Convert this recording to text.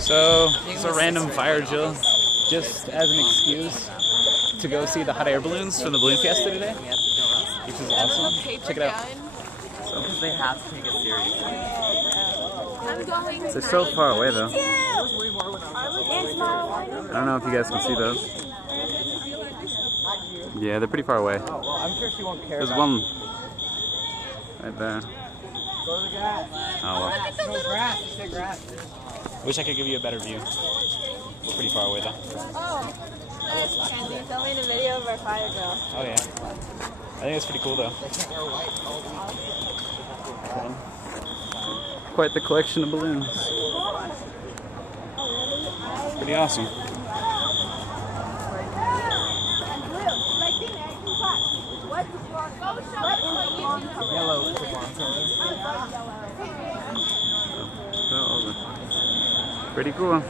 So, it's a random fire drill, just as an excuse to go see the hot air balloons from the Balloon Fiesta today, which is awesome. Check it out. Because they have to take it seriously. They're so far away though. I don't know if you guys can see those. Yeah, they're pretty far away. I'm sure she won't care. There's one right there. Go to the grass. Oh well. No grass. Just say grass. Wish I could give you a better view. We're pretty far away though. Oh, that's Kenzie filming a video of our fire drill. Oh yeah. I think it's pretty cool though. Quite the collection of balloons. Pretty awesome. Yellow. Pretty cool.